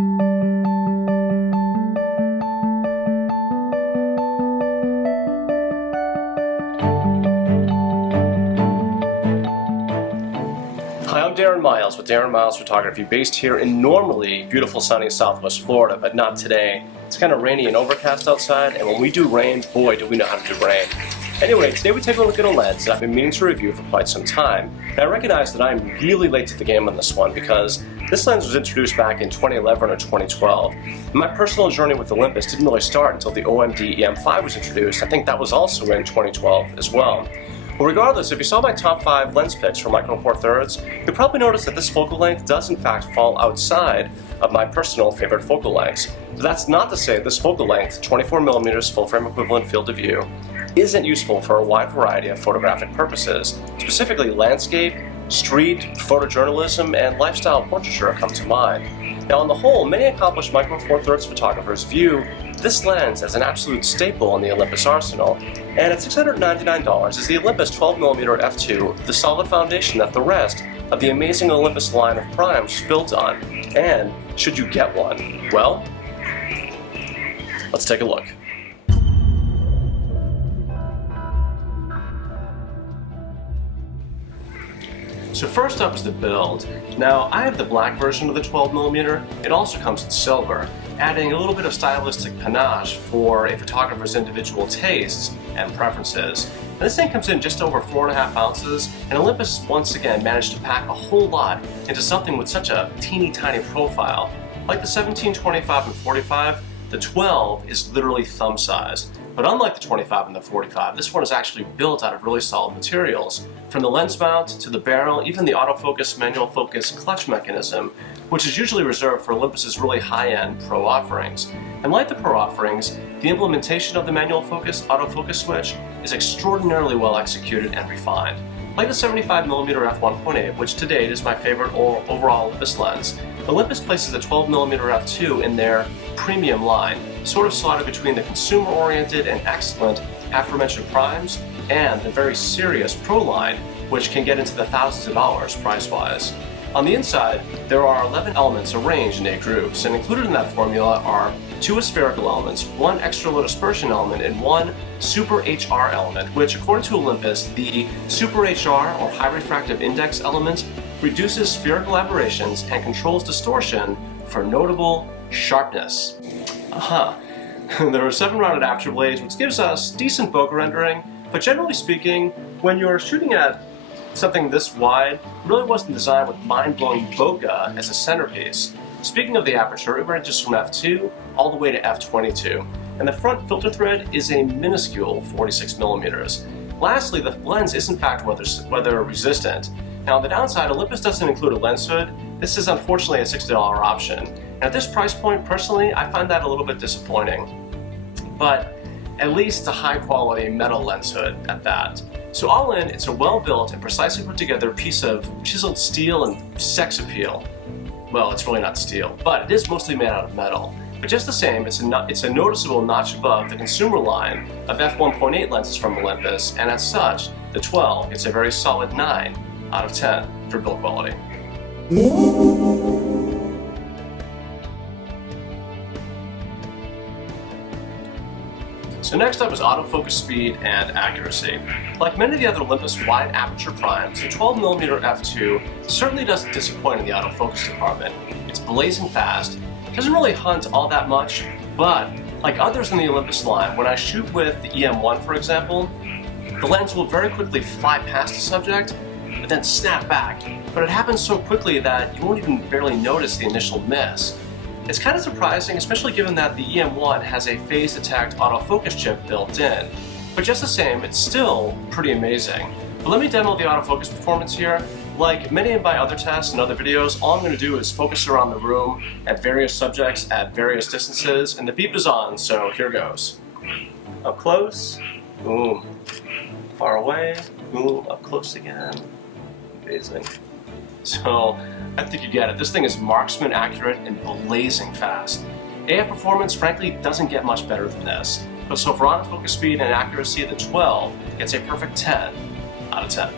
Hi, I'm Darren Miles with Darren Miles Photography, based here in normally beautiful sunny Southwest Florida, but not today. It's kind of rainy and overcast outside, and when we do rain, boy do we know how to do rain. Anyway, today we take a look at a lens that I've been meaning to review for quite some time, and I recognize that I'm really late to the game on this one because this lens was introduced back in 2011 or 2012. And my personal journey with Olympus didn't really start until the OMD EM5 was introduced. I think that was also in 2012 as well. Well, regardless, if you saw my top 5 lens picks for Micro Four Thirds, you'll probably notice that this focal length does in fact fall outside of my personal favorite focal lengths. But that's not to say this focal length, 24mm full frame equivalent field of view, isn't useful for a wide variety of photographic purposes. Specifically landscape, street, photojournalism, and lifestyle portraiture come to mind. Now on the whole, many accomplished Micro Four Thirds photographers view this lens as an absolute staple in the Olympus arsenal, and at $699 is the Olympus 12mm f2, the solid foundation that the rest of the amazing Olympus line of primes is built on. And should you get one? Well, let's take a look. So first up is the build. Now I have the black version of the 12mm. It also comes in silver, adding a little bit of stylistic panache for a photographer's individual tastes and preferences. And this thing comes in just over 4.5 ounces, and Olympus once again managed to pack a whole lot into something with such a teeny tiny profile. Like the 17, 25, and 45, the 12 is literally thumb sized. But unlike the 25 and the 45, this one is actually built out of really solid materials. From the lens mount to the barrel, even the autofocus manual focus clutch mechanism, which is usually reserved for Olympus's really high-end pro offerings. And like the pro offerings, the implementation of the manual focus autofocus switch is extraordinarily well executed and refined. Like the 75mm f1.8, which to date is my favorite overall Olympus lens, Olympus places the 12mm f2 in their premium line, sort of slotted between the consumer-oriented and excellent aforementioned primes and the very serious pro line, which can get into the thousands of dollars price-wise. On the inside, there are 11 elements arranged in 8 groups, and included in that formula are 2 aspherical elements, 1 extra low dispersion element, and 1 super HR element, which according to Olympus, the super HR or high refractive index element reduces spherical aberrations and controls distortion for notable sharpness. There are 7 rounded aperture blades, which gives us decent bokeh rendering, but generally speaking, when you're shooting at something this wide, it really wasn't designed with mind-blowing bokeh as a centerpiece. Speaking of the aperture, it ranges from f2 all the way to f22, and the front filter thread is a minuscule 46mm. Lastly, the lens is in fact weather resistant. Now on the downside, Olympus doesn't include a lens hood. This is unfortunately a $60 option. And at this price point, personally, I find that a little bit disappointing. But at least it's a high quality metal lens hood at that. So all in, it's a well-built and precisely put together piece of chiseled steel and sex appeal. Well, it's really not steel, but it is mostly made out of metal. But just the same, it's a noticeable notch above the consumer line of f1.8 lenses from Olympus, and as such, the 12 gets a very solid 9 out of 10 for build quality. So next up is autofocus speed and accuracy. Like many of the other Olympus wide aperture primes, the 12mm f2 certainly doesn't disappoint in the autofocus department. It's blazing fast, doesn't really hunt all that much, but like others in the Olympus line, when I shoot with the EM1 for example, the lens will very quickly fly past the subject, but then snap back. But it happens so quickly that you won't even barely notice the initial miss. It's kind of surprising, especially given that the EM1 has a phase detect autofocus chip built in. But just the same, it's still pretty amazing. But let me demo the autofocus performance here. Like many of my other tests and other videos, all I'm going to do is focus around the room at various subjects at various distances, and the beep is on, so here goes. Up close, boom. Far away, boom, up close again. Amazing. So, I think you get it. This thing is marksman accurate and blazing fast. AF performance, frankly, doesn't get much better than this. But so for autofocus speed and accuracy, the 12 gets a perfect 10 out of 10.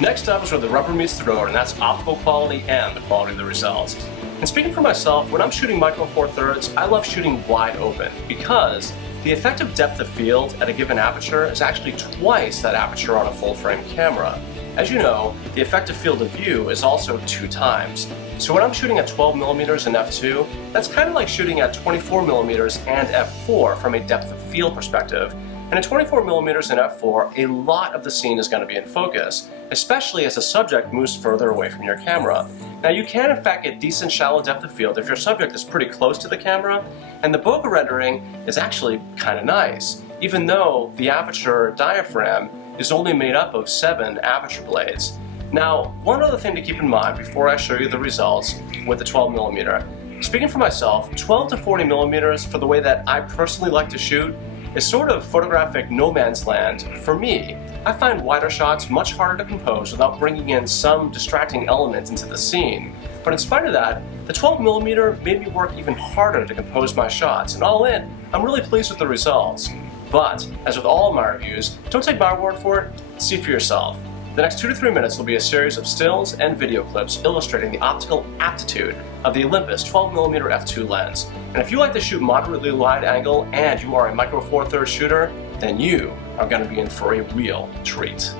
Next up is where the rubber meets the road, and that's optical quality and the quality of the results. And speaking for myself, when I'm shooting micro four thirds, I love shooting wide open because the effective depth of field at a given aperture is actually twice that aperture on a full frame camera. As you know, the effective field of view is also 2 times. So when I'm shooting at 12mm in f2, that's kind of like shooting at 24mm and f4 from a depth of field perspective. And at 24mm in f4, a lot of the scene is going to be in focus, especially as the subject moves further away from your camera. Now you can in fact get decent shallow depth of field if your subject is pretty close to the camera, and the bokeh rendering is actually kind of nice, even though the aperture diaphragm is only made up of 7 aperture blades. Now, one other thing to keep in mind before I show you the results with the 12mm. Speaking for myself, 12 to 40mm for the way that I personally like to shoot is sort of photographic no man's land for me. I find wider shots much harder to compose without bringing in some distracting element into the scene. But in spite of that, the 12mm made me work even harder to compose my shots, and all in, I'm really pleased with the results. But, as with all of my reviews, don't take my word for it, see for yourself. The next 2 to 3 minutes will be a series of stills and video clips illustrating the optical aptitude of the Olympus 12mm f2 lens. And if you like to shoot moderately wide angle and you are a micro four thirds shooter, then you are going to be in for a real treat.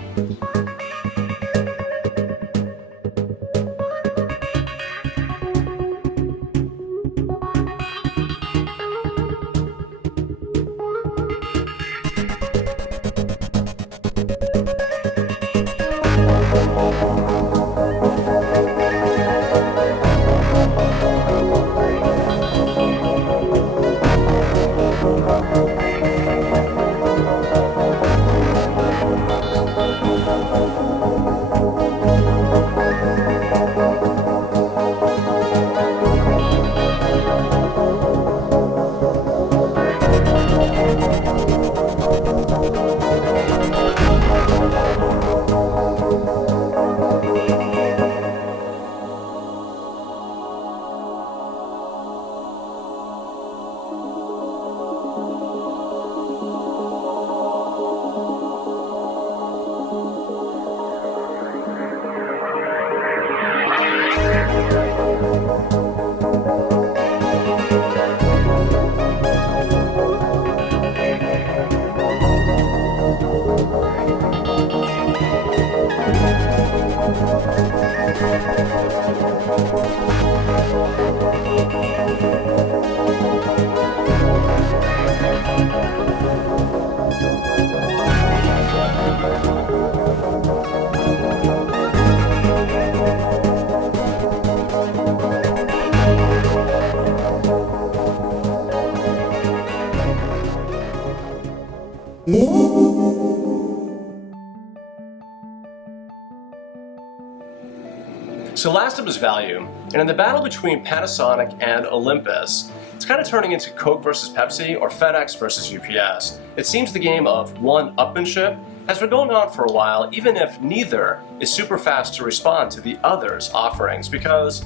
So last up is value, and in the battle between Panasonic and Olympus, it's kind of turning into Coke versus Pepsi or FedEx versus UPS. It seems the game of one-upmanship has been going on for a while, even if neither is super fast to respond to the other's offerings, because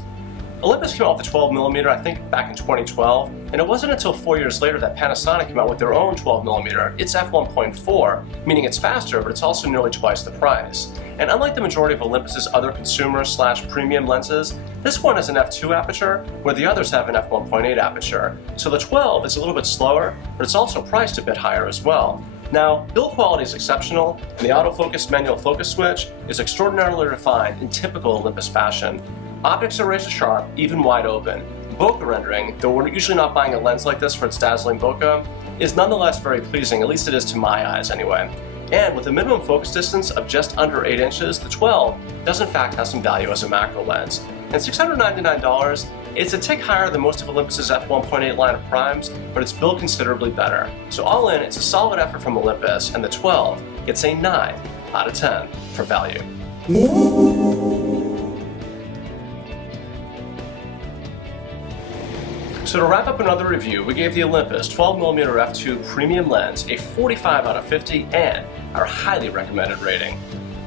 Olympus came out with the 12mm, I think, back in 2012, and it wasn't until 4 years later that Panasonic came out with their own 12mm. It's f1.4, meaning it's faster, but it's also nearly twice the price. And unlike the majority of Olympus's other consumer/premium lenses, this one has an f2 aperture, where the others have an f1.8 aperture. So the 12 is a little bit slower, but it's also priced a bit higher as well. Now, build quality is exceptional, and the autofocus manual focus switch is extraordinarily refined in typical Olympus fashion. Optics are razor sharp, even wide open. Bokeh rendering, though we're usually not buying a lens like this for its dazzling bokeh, is nonetheless very pleasing, at least it is to my eyes anyway. And with a minimum focus distance of just under 8 inches, the 12 does in fact have some value as a macro lens. And $699, it's a tick higher than most of Olympus's f1.8 line of primes, but it's built considerably better. So all in, it's a solid effort from Olympus, and the 12 gets a 9 out of 10 for value. So to wrap up another review, we gave the Olympus 12mm f2 premium lens a 45 out of 50 and our highly recommended rating.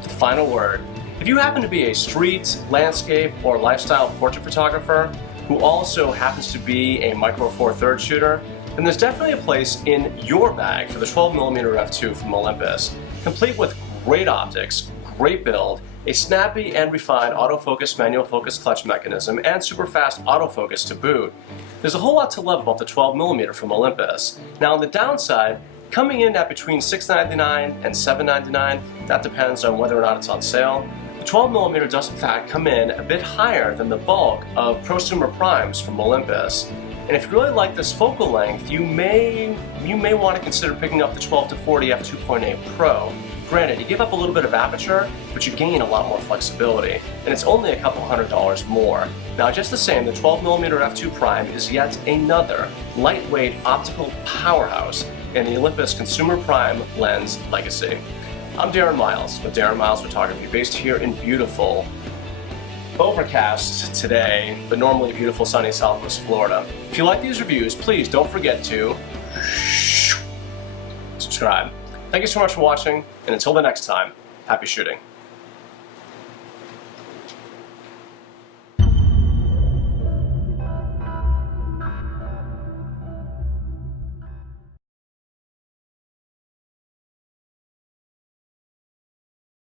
The final word: if you happen to be a street, landscape, or lifestyle portrait photographer who also happens to be a micro four thirds shooter, then there's definitely a place in your bag for the 12mm f2 from Olympus, complete with great optics, great build, a snappy and refined autofocus manual focus clutch mechanism, and super fast autofocus to boot. There's a whole lot to love about the 12mm from Olympus. Now on the downside, coming in at between $699 and $799, that depends on whether or not it's on sale. The 12mm does in fact come in a bit higher than the bulk of prosumer primes from Olympus. And if you really like this focal length, you may want to consider picking up the 12-40 f2.8 Pro. Granted, you give up a little bit of aperture, but you gain a lot more flexibility, and it's only a couple $100 more. Now just the same, the 12mm f2 Prime is yet another lightweight optical powerhouse in the Olympus Consumer Prime lens legacy. I'm Darren Miles with Darren Miles Photography, based here in beautiful, overcast today, but normally beautiful sunny Southwest Florida. If you like these reviews, please don't forget to subscribe. Thank you so much for watching, and until the next time, happy shooting.